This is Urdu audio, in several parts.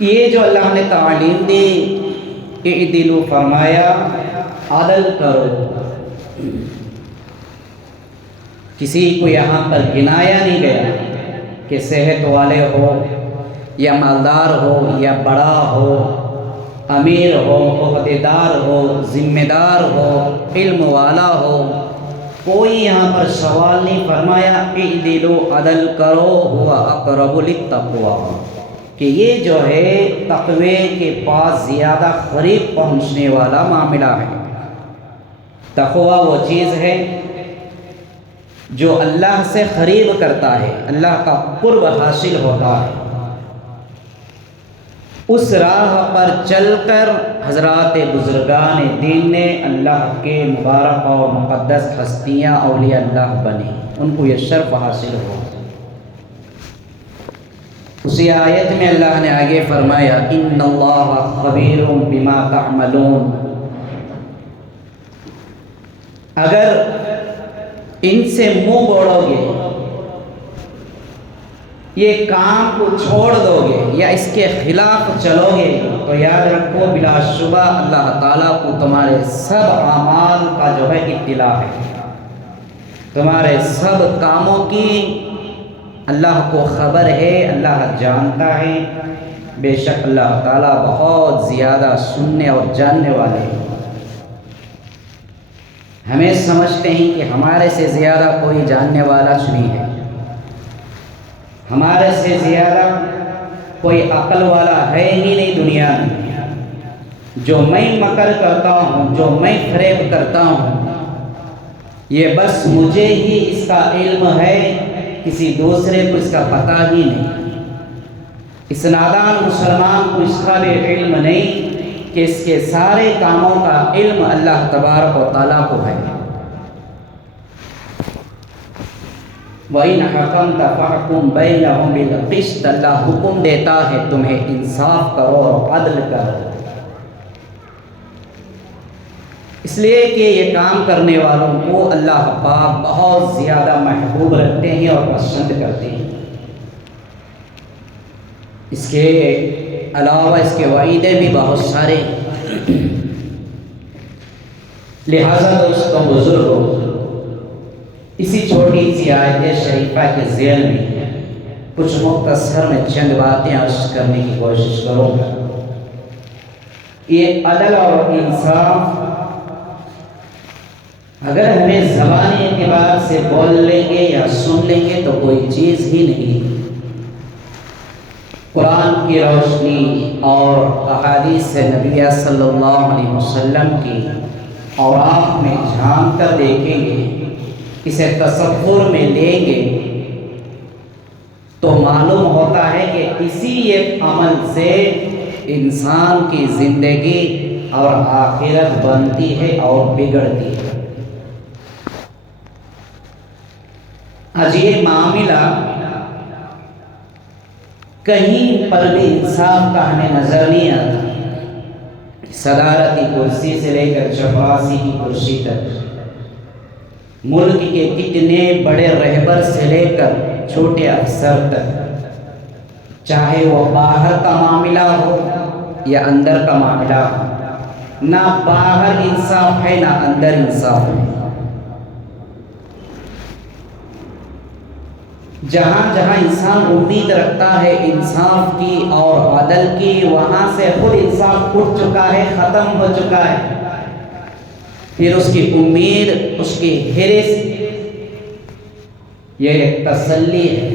یہ جو اللہ نے تعلیم دی کہ اعدلوا فرمایا عدل کرو، کسی کو یہاں پر گنایا نہیں گیا کہ صحت والے ہو یا مالدار ہو یا بڑا ہو، امیر ہو، عہدیدار ہو، ذمہ دار ہو، علم والا ہو، کوئی یہاں پر سوال نہیں فرمایا اعدلوا عدل کرو ہوا اقرب للتقویٰ، کہ یہ جو ہے تقوی کے پاس زیادہ قریب پہنچنے والا معاملہ ہے۔ تقویٰ وہ چیز ہے جو اللہ سے قریب کرتا ہے، اللہ کا قرب حاصل ہوتا ہے۔ اس راہ پر چل کر حضرات بزرگان دین نے اللہ کے مبارک اور مقدس ہستیاں اولیاء اللہ بنے، ان کو یہ شرف حاصل ہوا۔ اسی آیت میں اللہ نے آگے فرمایا ان اللہ خبیر بما تعملون، اگر ان سے منہ موڑو گے، یہ کام کو چھوڑ دو گے یا اس کے خلاف چلو گے تو یاد رکھو بلا شبہ اللہ تعالیٰ کو تمہارے سب اعمال کا جو ہے اطلاع ہے، تمہارے سب کاموں کی اللہ کو خبر ہے، اللہ جانتا ہے۔ بے شک اللہ تعالیٰ بہت زیادہ سننے اور جاننے والے ہیں۔ ہمیں سمجھتے ہیں کہ ہمارے سے زیادہ کوئی جاننے والا نہیں ہے، ہمارے سے زیادہ کوئی عقل والا ہے ہی نہیں دنیا میں۔ جو میں مکر کرتا ہوں، جو میں فریب کرتا ہوں، یہ بس مجھے ہی اس کا علم ہے، کسی دوسرے کو اس کا پتہ ہی نہیں۔ اس نادان مسلمان کو اس کا بھی علم نہیں کہ اس کے سارے کاموں کا علم اللہ تبارک و تعالیٰ کو ہے۔ وَإِنْ حَكَمْتَ فَحْكُمْ بَيْنَهُمْ بِالْقِسْطِ، اللہ حکم دیتا ہے تمہیں انصاف کرو اور عدل کرو، اس لیے کہ یہ کام کرنے والوں کو اللہ پاک بہت زیادہ محبوب رکھتے ہیں اور پسند کرتے ہیں۔ اس کے علاوہ اس کے وعیدے بھی بہت سارے، لہذا دوستوں بزرگوں، اسی چھوٹی سی آیت شریفہ کے ذیل میں کچھ مختصر میں چند باتیں عرض کرنے کی کوشش کروں گا۔ یہ عدل اور انصاف اگر ہمیں زبانی اعتبار سے بول لیں گے یا سن لیں گے تو کوئی چیز ہی نہیں۔ قرآن کی روشنی اور احادیث نبیہ صلی اللہ علیہ وسلم کی اوراق میں جھانک کر دیکھیں گے، اسے تصور میں لیں گے تو معلوم ہوتا ہے کہ اسی ایک عمل سے انسان کی زندگی اور آخرت بنتی ہے اور بگڑتی ہے۔ آج یہ معاملہ کہیں پر بھی انصاف کا ہمیں نظر نہیں آتا، صدارتی کرسی سے لے کر چپراسی کی کرسی تک، ملک کے کتنے بڑے رہبر سے لے کر چھوٹے افسر تک، چاہے وہ باہر کا معاملہ ہو یا اندر کا معاملہ ہو، نہ باہر انصاف ہے نہ اندر انصاف ہے۔ جہاں جہاں انسان امید رکھتا ہے انصاف کی اور عدل کی، وہاں سے خود انصاف اٹھ چکا ہے، ختم ہو چکا ہے۔ پھر اس کی امید، اس کی حرص، یہ ایک تسلی ہے،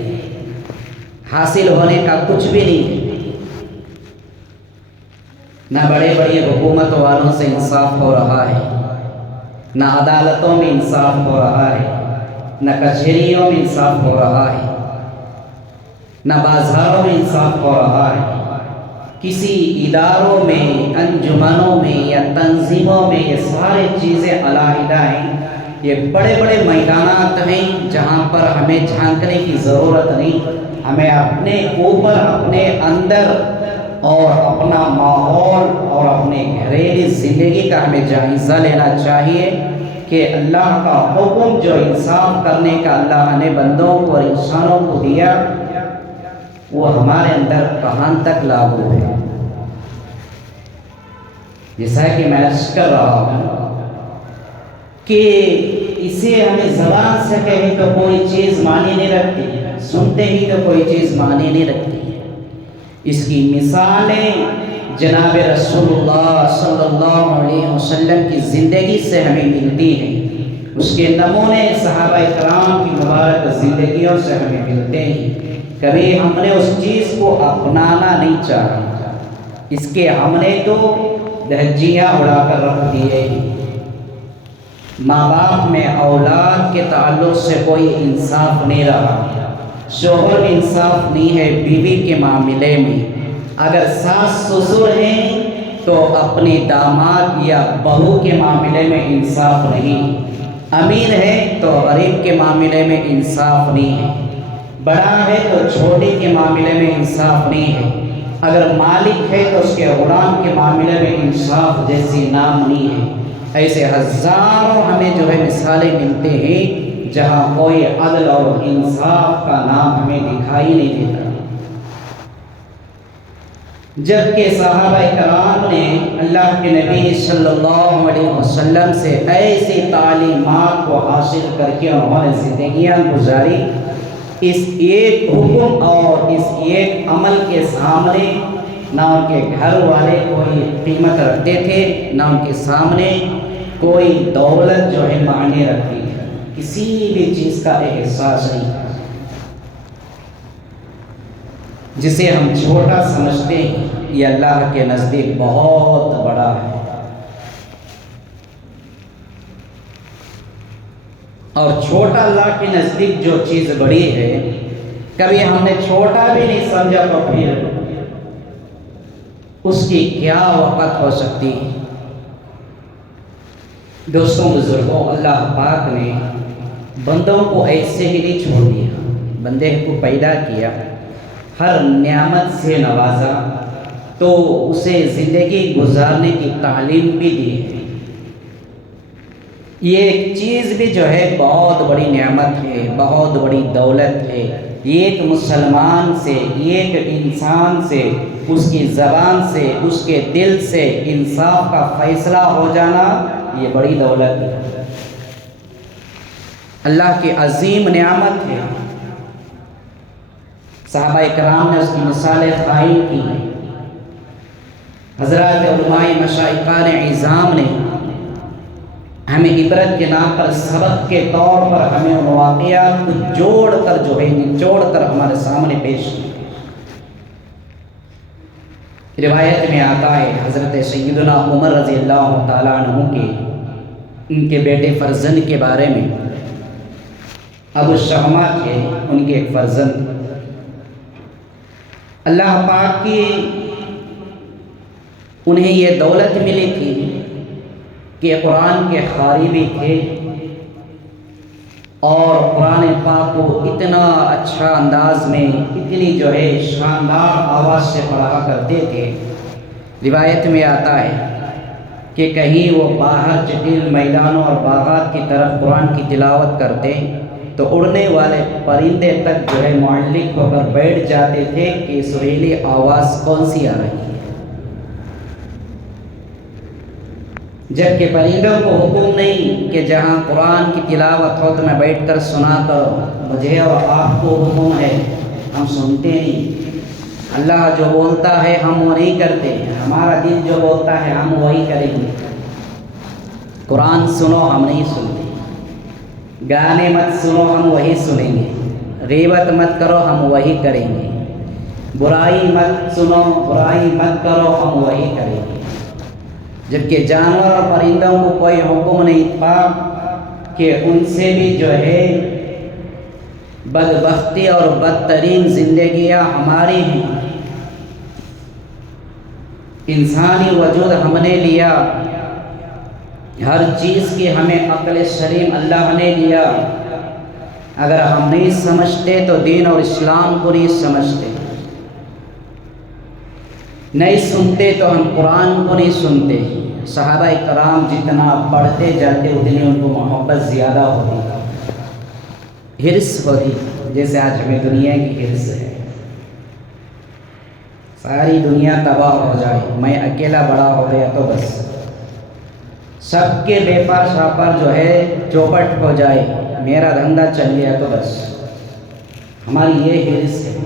حاصل ہونے کا کچھ بھی نہیں ہے۔ نہ بڑے بڑی حکومت والوں سے انصاف ہو رہا ہے، نہ عدالتوں میں انصاف ہو رہا ہے، نہ کچہریوں میں انصاف ہو رہا ہے، نہ بازاروں میں انصاف ہو رہا ہے۔ کسی اداروں میں، انجمنوں میں یا تنظیموں میں یہ سارے چیزیں علیحدہ ہیں۔ یہ بڑے بڑے میدانات ہیں جہاں پر ہمیں جھانکنے کی ضرورت نہیں، ہمیں اپنے اوپر، اپنے اندر اور اپنا ماحول اور اپنے گھریلو زندگی کا ہمیں جائزہ لینا چاہیے کہ اللہ کا حکم جو انصاف کرنے کا اللہ نے بندوں کو اور انسانوں کو دیا، وہ ہمارے اندر کہاں تک لاگو ہے؟ جیسا کہ میں عرض کر رہا ہوں کہ اسے ہمیں زبان سے کہیں تو کوئی چیز معنی نہیں رکھتی، سنتے ہی تو کوئی چیز معنی نہیں رکھتی۔ اس کی مثالیں جناب رسول اللہ صلی اللہ علیہ وسلم کی زندگی سے ہمیں ملتی ہیں، اس کے نمونے صحابہ کرام کی مبارک زندگیوں سے ہمیں ملتے ہیں۔ کبھی ہم نے اس چیز کو اپنانا نہیں چاہا، اس کے ہم نے تو دھجیاں اڑا کر رکھ دیے۔ ماں باپ میں اولاد کے تعلق سے کوئی انصاف نہیں رہا، شوہر میں انصاف نہیں ہے بیوی کے معاملے میں۔ اگر ساس سسر ہیں تو اپنے داماد یا بہو کے معاملے میں انصاف نہیں، امیر ہے تو غریب کے معاملے میں انصاف نہیں ہے، بڑا ہے تو چھوٹے کے معاملے میں انصاف نہیں ہے، اگر مالک ہے تو اس کے غلام کے معاملے میں انصاف جیسی نام نہیں ہے۔ ایسے ہزاروں ہمیں جو ہے مثالیں ملتے ہیں جہاں کوئی عدل اور انصاف کا نام ہمیں دکھائی نہیں دیتا۔ جبکہ صحابہ کرام نے اللہ کے نبی صلی اللہ علیہ وسلم سے ایسی تعلیمات کو حاصل کر کے انہوں نے زندگیاں گزاری، اس ایک حکم اور اس ایک عمل کے سامنے نہ ان کے گھر والے کوئی قیمت رکھتے تھے، نہ ان کے سامنے کوئی دولت جو ہے معنی رکھتی ہے، کسی بھی چیز کا احساس نہیں تھا۔ جسے ہم چھوٹا سمجھتے ہیں یہ اللہ کے نزدیک بہت بڑا ہے، اور چھوٹا اللہ کے نزدیک جو چیز بڑی ہے کبھی ہم نے چھوٹا بھی نہیں سمجھا تو پھر اس کی کیا وقت ہو سکتی ہے۔ دوستوں بزرگوں، اللہ پاک نے بندوں کو ایسے ہی نہیں چھوڑ دیا، بندے کو پیدا کیا، ہر نعمت سے نوازا، تو اسے زندگی گزارنے کی تعلیم بھی دی ہے۔ یہ ایک چیز بھی جو ہے بہت بڑی نعمت ہے، بہت بڑی دولت ہے۔ ایک مسلمان سے، ایک انسان سے، اس کی زبان سے، اس کے دل سے انصاف کا فیصلہ ہو جانا یہ بڑی دولت ہے، اللہ کی عظیم نعمت ہے۔ صحابہ کرام نے اس کی مثالیں قائم کی، حضرات علماء مشائخان عظام نے ہمیں عبرت کے نام پر سبق کے طور پر ہمیں ان واقعات کو جوڑ کر جو ہے نچوڑ کر ہمارے سامنے پیش کی۔ روایت میں آتا ہے حضرت سیدنا عمر رضی اللہ تعالیٰ عنہ کے ان کے بیٹے فرزند کے بارے میں، ابو شہمہ تھے ان کے ایک فرزند، اللہ پاک کی انہیں یہ دولت ملی تھی کہ قرآن کے قاری بھی تھے اور قرآن پاک کو اتنا اچھا انداز میں، اتنی جو ہے شاندار آواز سے پڑھا کرتے تھے۔ روایت میں آتا ہے کہ کہیں وہ باہر جٹیل میدانوں اور باغات کی طرف قرآن کی تلاوت کرتے تو اڑنے والے پرندے تک جو ہے معلق ہو کر بیٹھ جاتے تھے کہ سریلی آواز کون سی آ رہی ہے، جبکہ پرندوں کو حکم نہیں کہ جہاں قرآن کی تلاوت ہو تو میں بیٹھ کر سنا کرو، مجھے اور آپ کو حکم ہے، ہم سنتے نہیں۔ اللہ جو بولتا ہے ہم وہ نہیں کرتے، ہمارا دل جو بولتا ہے ہم وہی کریں گے۔ قرآن سنو ہم نہیں سنتے، گانے مت سنو ہم وہی سنیں گے، غیبت مت کرو ہم وہی کریں گے، برائی مت سنو، برائی مت کرو ہم وہی کریں گے۔ جبکہ جانور اور پرندوں کو کوئی حکم نہیں تھا کہ ان سے بھی جو ہے بدبختی اور بدترین زندگیاں ہماری ہیں، انسانی وجود ہم نے لیا، ہر چیز کی ہمیں عقل سلیم اللہ نے دیا، اگر ہم نہیں سمجھتے تو دین اور اسلام کو نہیں سمجھتے، نہیں سنتے تو ہم قرآن کو نہیں سنتے۔ صحابہ کرام جتنا پڑھتے جاتے اتنی ان کو محبت زیادہ ہوتی، حرص ہوتی، جیسے آج ہمیں دنیا کی حرص ہے۔ ساری دنیا تباہ ہو جائے، میں اکیلا بڑا ہو گیا تو بس، سب کے بیپار شاپر جو ہے چوپٹ ہو جائے، میرا دھندا چل گیا تو بس۔ ہماری یہ حرص ہے۔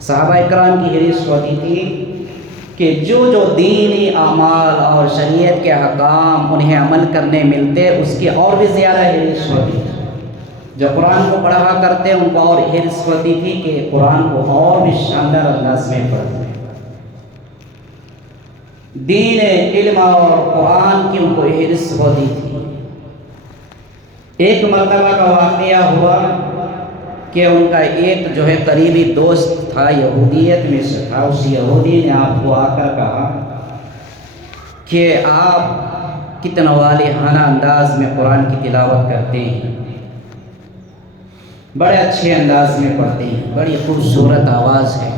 صحابہ اکرام کی حرص ہوتی تھی کہ جو دینی اعمال اور شریعت کے احکام انہیں عمل کرنے ملتے، اس کی اور بھی زیادہ حرص ہوتی تھی۔ جو قرآن کو پڑھا کرتے ان کو اور حرص ہوتی تھی کہ قرآن کو اور بھی شاندار انداز میں پڑھیں۔ دین، علم اور قرآن کی ان کو حرص ہوتی تھی۔ ایک مرتبہ کا واقعہ ہوا کہ ان کا ایک جو ہے قریبی دوست تھا، یہودیت میں سے تھا، اس یہودی نے آپ کو آ کر کہا کہ آپ کتنا والہانہ انداز میں قرآن کی تلاوت کرتے ہیں، بڑے اچھے انداز میں پڑھتے ہیں، بڑی خوبصورت آواز ہے،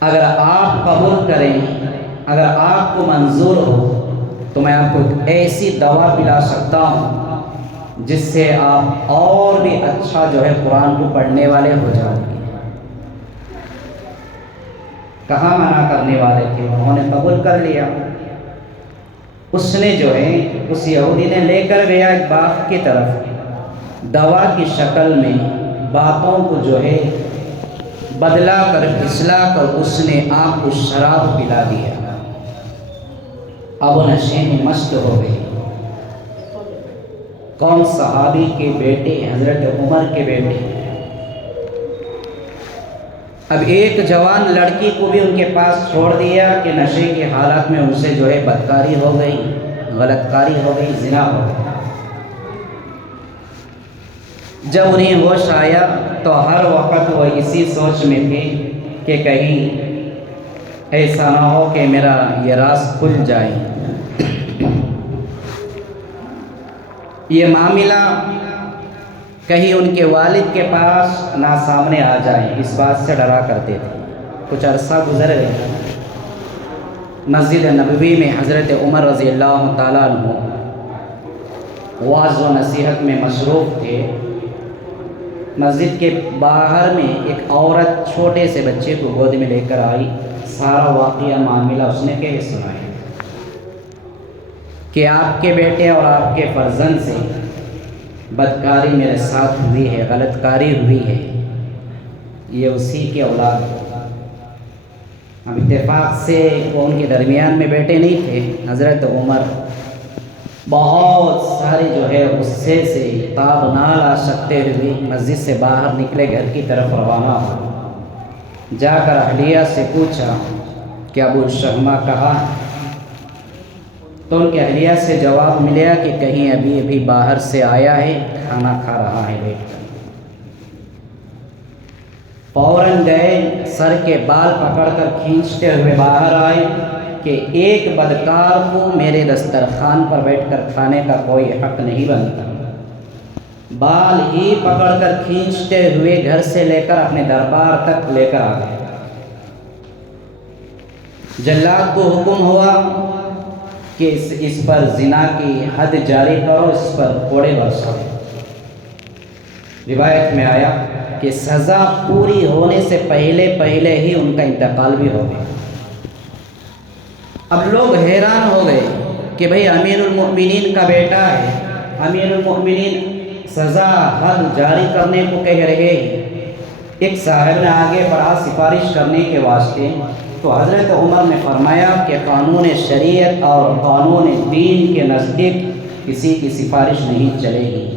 اگر آپ قبول کریں، اگر آپ کو منظور ہو تو میں آپ کو ایک ایسی دوا پلا سکتا ہوں جس سے آپ اور بھی اچھا جو ہے قرآن کو پڑھنے والے ہو جاؤ گے۔ کہاں منع کرنے والے تھے، انہوں نے قبول کر لیا۔ اس نے جو ہے اس یہودی نے لے کر گیا ایک باغ کی طرف، دوا کی شکل میں باتوں کو جو ہے بدلا کر پھسلا کر اس نے آپ کو شراب پلا دیا۔ اب وہ نشے میں مست ہو گئی۔ کون؟ صحابی کے بیٹے، حضرت عمر کے بیٹے۔ اب ایک جوان لڑکی کو بھی ان کے پاس چھوڑ دیا کہ نشے کے حالات میں ان سے جو ہے بدکاری ہو گئی، غلط کاری ہو گئی، زنا ہو گئی۔ جب انہیں ہوش آیا تو ہر وقت وہ اسی سوچ میں تھے کہ کہیں ایسا نہ ہو کہ میرا یہ راز کھل جائے، یہ معاملہ کہیں ان کے والد کے پاس نہ سامنے آ جائے، اس بات سے ڈرا کرتے تھے۔ کچھ عرصہ گزر گیا، مسجد نبوی میں حضرت عمر رضی اللہ تعالیٰ عنہ واعظ و نصیحت میں مصروف تھے۔ مسجد کے باہر میں ایک عورت چھوٹے سے بچے کو گود میں لے کر آئی، سارا واقعہ معاملہ اس نے کہہ سنایا کہ آپ کے بیٹے اور آپ کے فرزند سے بدکاری میرے ساتھ ہوئی ہے، غلط کاری ہوئی ہے، یہ اسی کے اولاد ہے۔ اب اتفاق سے وہ ان کے درمیان میں بیٹے نہیں تھے۔ حضرت عمر بہت سارے جو ہے غصے سے تاب نہ لا سکتے ہوئے مسجد سے باہر نکلے، گھر کی طرف روانہ ہو۔ جا کر اہلیہ سے پوچھا کہ ابو شہمہ کہاں؟ تو ان کے اہلیہ سے جواب ملیا کہ کہیں ابھی باہر سے آیا ہے، کھانا کھا رہا ہے بیٹھ کر۔ فوراً گئے، سر کے بال پکڑ کر کھینچتے ہوئے باہر آئے کہ ایک بدکار کو میرے دسترخوان پر بیٹھ کر کھانے کا کوئی حق نہیں بنتا۔ بال ہی پکڑ کر کھینچتے ہوئے گھر سے لے کر اپنے دربار تک لے کر آ گئے۔ جلاد کو حکم ہوا کہ اس پر زنا کی حد جاری کرو، اس پر کوڑے برساؤ۔ روایت میں آیا کہ سزا پوری ہونے سے پہلے ہی ان کا انتقال بھی ہو گیا۔ اب لوگ حیران ہو گئے کہ بھئی امیر المؤمنین کا بیٹا ہے، امیر المؤمنین سزا حد جاری کرنے کو کہہ رہے ہیں۔ ایک صاحب نے آگے بڑھا سفارش کرنے کے واسطے، تو حضرت عمر نے فرمایا کہ قانون شریعت اور قانون دین کے نزدیک کسی کی سفارش نہیں چلے گی۔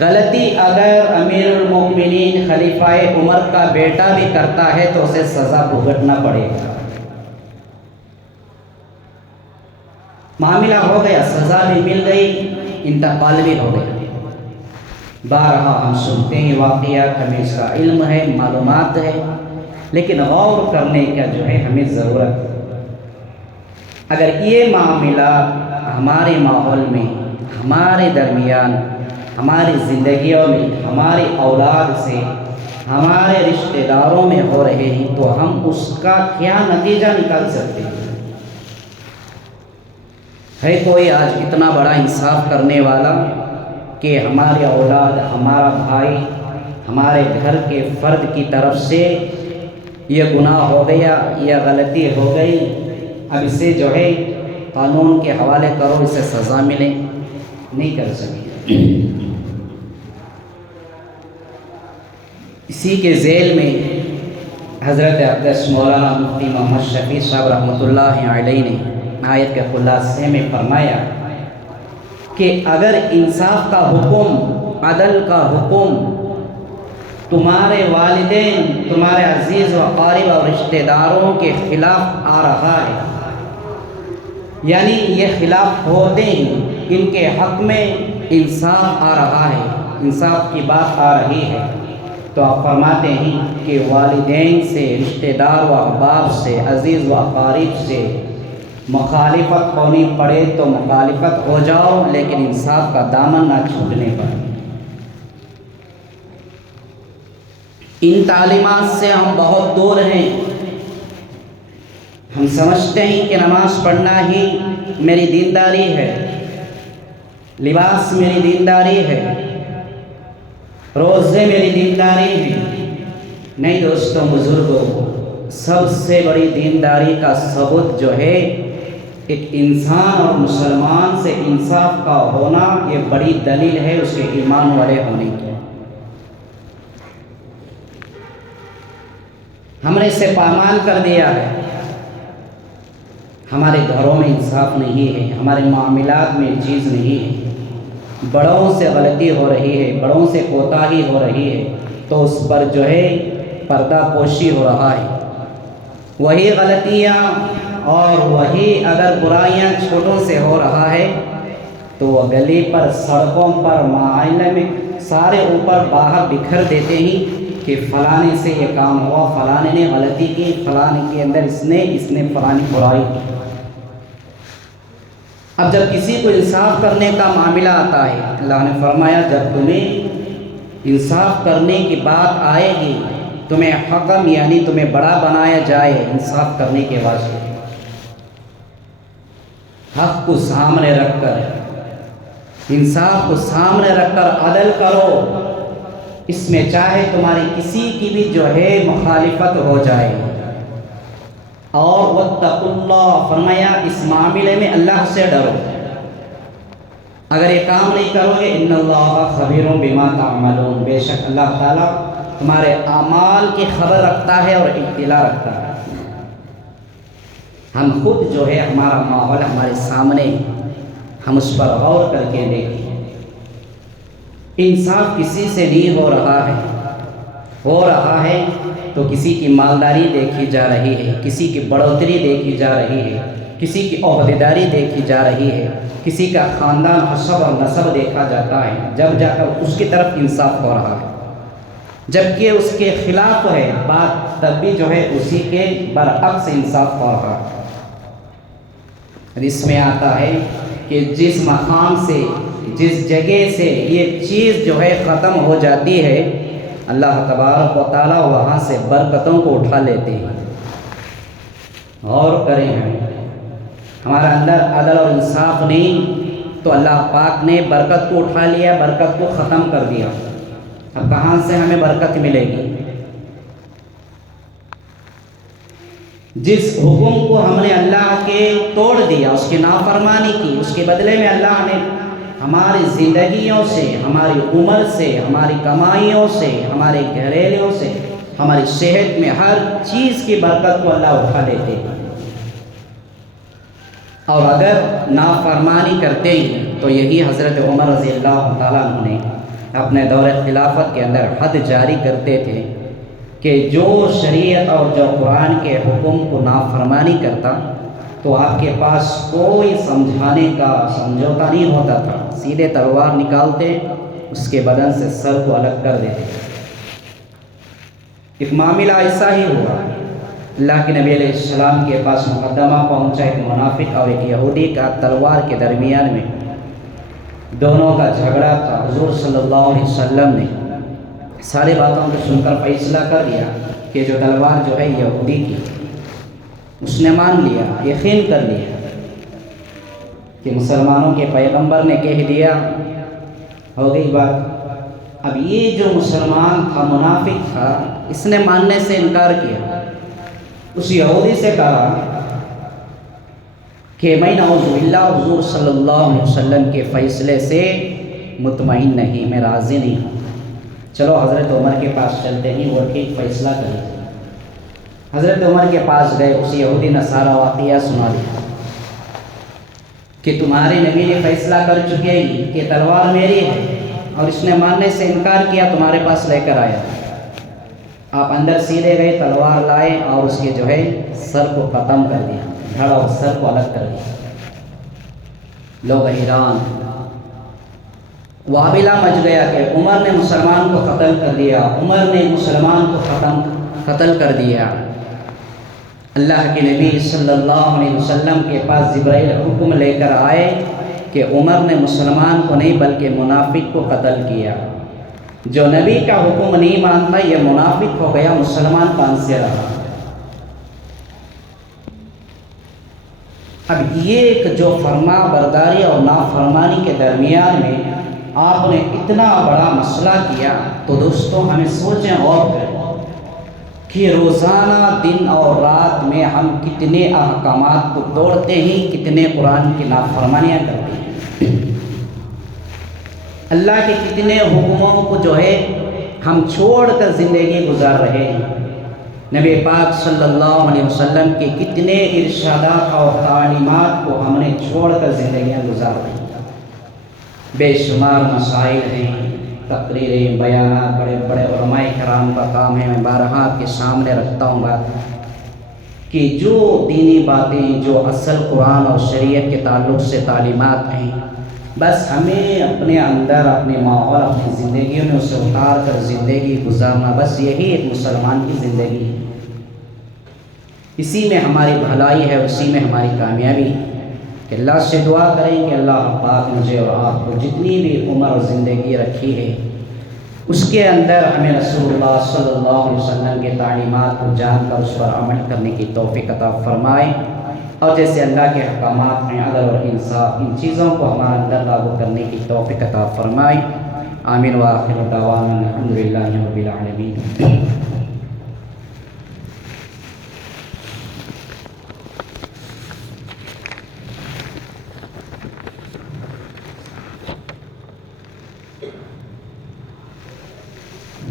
غلطی اگر امیر المؤمنین خلیفہ عمر کا بیٹا بھی کرتا ہے تو اسے سزا بھگتنا پڑے گا۔ معاملہ ہو گیا، سزا بھی مل گئی، انتقال بھی ہو گیا۔ بارہا ہم سنتے ہیں واقعات، ہمیں اس کا علم ہے، معلومات ہے، لیکن غور کرنے کا جو ہے ہمیں ضرورت ہے۔ اگر یہ معاملات ہمارے ماحول میں، ہمارے درمیان، ہماری زندگیوں میں، ہماری اولاد سے، ہمارے رشتہ داروں میں ہو رہے ہیں تو ہم اس کا کیا نتیجہ نکال سکتے ہیں؟ ہے کوئی آج اتنا بڑا انصاف کرنے والا کہ ہمارے اولاد، ہمارا بھائی، ہمارے گھر کے فرد کی طرف سے یہ گناہ ہو گیا، یہ غلطی ہو گئی، اب اسے جو ہے قانون کے حوالے کرو، اسے سزا ملے، نہیں کر سکے۔ اسی کے ذیل میں حضرت اقدس مولانا مفتی محمد شفیع صاحب رحمۃ اللہ علیہ نے آیت کے خلاصے میں فرمایا کہ اگر انصاف کا حکم، عدل کا حکم تمہارے والدین، تمہارے عزیز و اقارب اور رشتہ داروں کے خلاف آ رہا ہے، یعنی یہ خلاف ہوتے ہی ان کے حق میں انصاف آ رہا ہے، انصاف کی بات آ رہی ہے، تو آپ فرماتے ہیں کہ والدین سے، رشتہ دار و احباب سے، عزیز و اقارب سے مخالفت ہونی پڑے تو مخالفت ہو جاؤ، لیکن انصاف کا دامن نہ چھوٹنے پائے۔ ان تعلیمات سے ہم بہت دور ہیں۔ ہم سمجھتے ہیں کہ نماز پڑھنا ہی میری دینداری ہے، لباس میری دینداری ہے، روزے میری دینداری ہے۔ نہیں دوستوں، بزرگوں، سب سے بڑی دینداری کا ثبوت جو ہے ایک انسان اور مسلمان سے انصاف کا ہونا، یہ بڑی دلیل ہے اس کے ایمان والے ہونے کی۔ ہم نے اسے پامال کر دیا ہے، ہمارے گھروں میں انصاف نہیں ہے، ہمارے معاملات میں چیز نہیں ہے، بڑوں سے غلطی ہو رہی ہے، بڑوں سے کوتاہی ہو رہی ہے تو اس پر جو ہے پردہ پوشی ہو رہا ہے۔ وہی غلطیاں اور وہی اگر برائیاں چھوٹوں سے ہو رہا ہے تو وہ گلی پر، سڑکوں پر، معائلے میں سارے اوپر باہر بکھر دیتے ہیں کہ فلانے سے یہ کام ہوا، فلانے نے غلطی کی، فلانے کے اندر اس نے فلانی برائی کی۔ اب جب کسی کو انصاف کرنے کا معاملہ آتا ہے، اللہ نے فرمایا جب تمہیں انصاف کرنے کی بات آئے گی، تمہیں حکم یعنی تمہیں بڑا بنایا جائے انصاف کرنے کے واسطے، حق کو سامنے رکھ کر، انصاف کو سامنے رکھ کر عدل کرو، اس میں چاہے تمہاری کسی کی بھی جو ہے مخالفت ہو جائے۔ اور واتقوا اللہ، فرمایا اس معاملے میں اللہ سے ڈرو، اگر یہ کام نہیں کرو گے ان اللہ خبیر بما تعملون، بے شک اللہ تعالیٰ تمہارے اعمال کی خبر رکھتا ہے اور اطلاع رکھتا ہے۔ ہم خود جو ہے ہمارا ماحول ہمارے سامنے، ہم اس پر غور کر کے دیکھیں، انصاف کسی سے نہیں ہو رہا ہے تو کسی کی مالداری دیکھی جا رہی ہے، کسی کی بڑھوتری دیکھی جا رہی ہے، کسی کی عہدیداری دیکھی جا رہی ہے، کسی کا خاندان، حسب اور نسب دیکھا جاتا ہے، جب جا کر اس کی طرف انصاف ہو رہا ہے، جبکہ اس کے خلاف ہے بات تب بھی جو ہے اسی کے برعکس انصاف ہو رہا ہے۔ اس میں آتا ہے کہ جس مقام سے، جس جگہ سے یہ چیز جو ہے ختم ہو جاتی ہے، اللہ تبارک و تعالیٰ وہاں سے برکتوں کو اٹھا لیتے ہیں۔ اور کریں ہمارا اندر عدل اور انصاف نہیں تو اللہ پاک نے برکت کو اٹھا لیا، برکت کو ختم کر دیا، اب کہاں سے ہمیں برکت ملے گی؟ جس حکم کو ہم نے اللہ کے توڑ دیا، اس کی نافرمانی کی، اس کے بدلے میں اللہ نے ہماری زندگیوں سے، ہماری عمر سے، ہماری کمائیوں سے، ہمارے گھریلوں سے، ہماری صحت میں ہر چیز کی برکت کو اللہ اٹھا لیتے ہیں۔ اور اگر نافرمانی کرتے ہیں تو یہی حضرت عمر رضی اللہ تعالیٰ عنہ نے اپنے دور خلافت کے اندر حد جاری کرتے تھے کہ جو شریعت اور جو قرآن کے حکم کو نافرمانی کرتا تو آپ کے پاس کوئی سمجھانے کا سمجھوتا نہیں ہوتا تھا، سیدھے تلوار نکالتے، اس کے بدن سے سر کو الگ کر دیتے۔ ایک معاملہ ایسا ہی ہوا، اللہ کے نبی علیہ السلام کے پاس مقدمہ پہنچا ایک منافق اور ایک یہودی کا، تلوار کے درمیان میں دونوں کا جھگڑا تھا۔ حضور صلی اللہ علیہ وسلم نے ساری باتوں کو سن کر فیصلہ کر دیا کہ جو تلوار جو ہے یہودی کی، اس نے مان لیا، یقین کر لیا کہ مسلمانوں کے پیغمبر نے کہہ دیا، ہو گئی بات۔ اب یہ جو مسلمان تھا، منافق تھا، اس نے ماننے سے انکار کیا، اس یہودی سے کہا کہ میں نعوذ باللہ حضور صلی اللہ علیہ وسلم کے فیصلے سے مطمئن نہیں، میں راضی نہیں ہوں، چلو حضرت عمر کے پاس چلتے ہیں، وہ ٹھیک فیصلہ کریں۔ حضرت عمر کے پاس گئے، اس یہودی نے سارا واقعہ سنا دیا کہ تمہارے نبی نے فیصلہ کر چکے ہیں کہ تلوار میری ہے، اور اس نے ماننے سے انکار کیا، تمہارے پاس لے کر آیا۔ آپ اندر سیدھے گئے، تلوار لائے اور اس کے جو ہے سر کو ختم کر دیا، دھڑا اور سر کو الگ کر دیا۔ لوگ حیران، وابلہ مچ گیا کہ عمر نے مسلمان کو قتل کر دیا، عمر نے مسلمان کو قتل کر دیا۔ اللہ کے نبی صلی اللہ علیہ وسلم کے پاس جبرائیل حکم لے کر آئے کہ عمر نے مسلمان کو نہیں بلکہ منافق کو قتل کیا۔ جو نبی کا حکم نہیں مانتا یہ منافق ہو گیا، مسلمان کون سے رہا؟ اب یہ جو فرما برداری اور نافرمانی کے درمیان میں آپ نے اتنا بڑا مسئلہ کیا، تو دوستوں ہمیں سوچیں اور کریں کہ روزانہ دن اور رات میں ہم کتنے احکامات کو توڑتے ہیں، کتنے قرآن کی نافرمانیاں کرتے ہیں، اللہ کے کتنے حکموں کو جو ہے ہم چھوڑ کر زندگی گزار رہے ہیں، نبی پاک صلی اللہ علیہ وسلم کے کتنے ارشادات اور تعلیمات کو ہم نے چھوڑ کر زندگیاں گزار رہے ہیں۔ بے شمار مسائل ہیں، تقریریں، بیانات، بڑے بڑے علماء کرام کا کام ہے۔ میں بارہا آپ کے سامنے رکھتا ہوں بات کہ جو دینی باتیں، جو اصل قرآن اور شریعت کے تعلق سے تعلیمات ہیں، بس ہمیں اپنے اندر، اپنے ماحول، اپنی زندگیوں میں اسے اتار کر زندگی گزارنا، بس یہی ایک مسلمان کی زندگی ہے۔ اسی میں ہماری بھلائی ہے، اسی میں ہماری کامیابی ہے کہ اللہ سے دعا کریں کہ اللہ پاک مجھے اور آپ کو جتنی بھی عمر اور زندگی رکھی ہے اس کے اندر ہمیں رسول اللہ صلی اللہ علیہ وسلم کے تعلیمات کو جان کر اس پر عمل کرنے کی توفیق عطا فرمائے، اور جیسے اللہ کے احکامات ہیں، عدل اور انصاف، ان چیزوں کو ہمارے اندر لاگو کرنے کی توفیق عطا فرمائے۔ آمین وآخر دعوانا الحمدللہ رب العالمین۔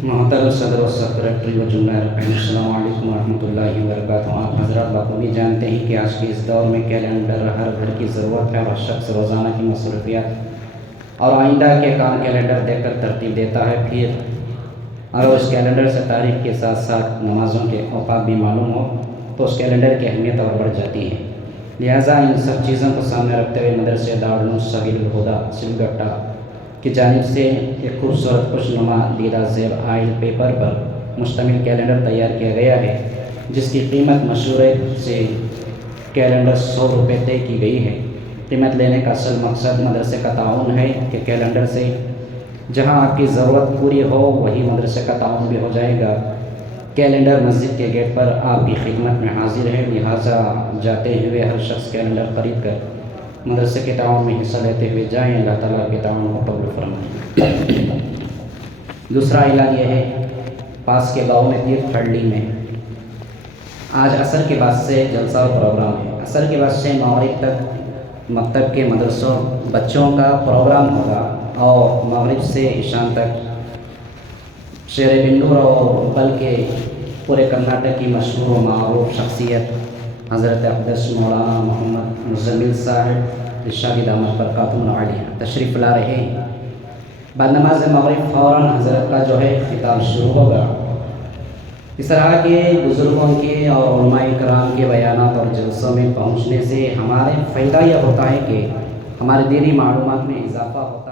محترم صدر و سیکریٹری و جملہ رکن، السلام علیکم ورحمۃ اللہ وبرکاتہ۔ آپ حضرات بخوبی جانتے ہیں کہ آج کے اس دور میں کیلنڈر ہر گھر کی ضرورت ہے، اور شخص روزانہ کی مصروفیات اور آئندہ کے کام کیلنڈر دیکھ کر ترتیب دیتا ہے۔ پھر اگر اس کیلنڈر سے تاریخ کے ساتھ ساتھ نمازوں کے اوقات بھی معلوم ہو تو اس کیلنڈر کی اہمیت اور بڑھ جاتی ہے۔ لہٰذا ان سب چیزوں کو سامنے رکھتے ہوئے مدرسہ دارالعلوم سبیل الہدیٰ سلگٹا کی جانب سے ایک خوبصورت خوشنما دیدہ زیب آئل پیپر پر مشتمل کیلنڈر تیار کیا گیا ہے، جس کی قیمت مشورے سے کیلنڈر 100 روپے طے کی گئی ہے۔ قیمت لینے کا اصل مقصد مدرسے کا تعاون ہے کہ کیلنڈر سے جہاں آپ کی ضرورت پوری ہو وہی مدرسے کا تعاون بھی ہو جائے گا۔ کیلنڈر مسجد کے گیٹ پر آپ کی خدمت میں حاضر ہے، لہٰذا جاتے ہوئے ہر شخص کیلنڈر خرید کر مدرسے کے تعاون میں حصہ لیتے ہوئے جائیں۔ اللہ تعالیٰ کے تعاون کو قبول فرمائے۔ دوسرا اعلان یہ ہے، پاس کے گاؤں میں تیرتھ ہڑلی میں آج عصر کے بعد سے جلسہ و پروگرام ہے۔ عصر کے بعد سے مغرب تک مکتب کے مدرسوں بچوں کا پروگرام ہوگا، اور مغرب سے عشاء تک شیر بندور اور بلکہ پورے کرناٹک کی مشہور و معروف شخصیت حضرت اقدس مولانا محمد مزمل صاحب ارشادی دامت برکاتہ عالیہ تشریف لا رہے ہیں۔ بعد نماز مغرب فوراً حضرت کا جو ہے خطاب شروع ہوگا۔ اس طرح کے بزرگوں کے اور علماء کرام کے بیانات اور جلسوں میں پہنچنے سے ہمارے فائدہ یہ ہوتا ہے کہ ہمارے دینی معلومات میں اضافہ ہوتا ہے۔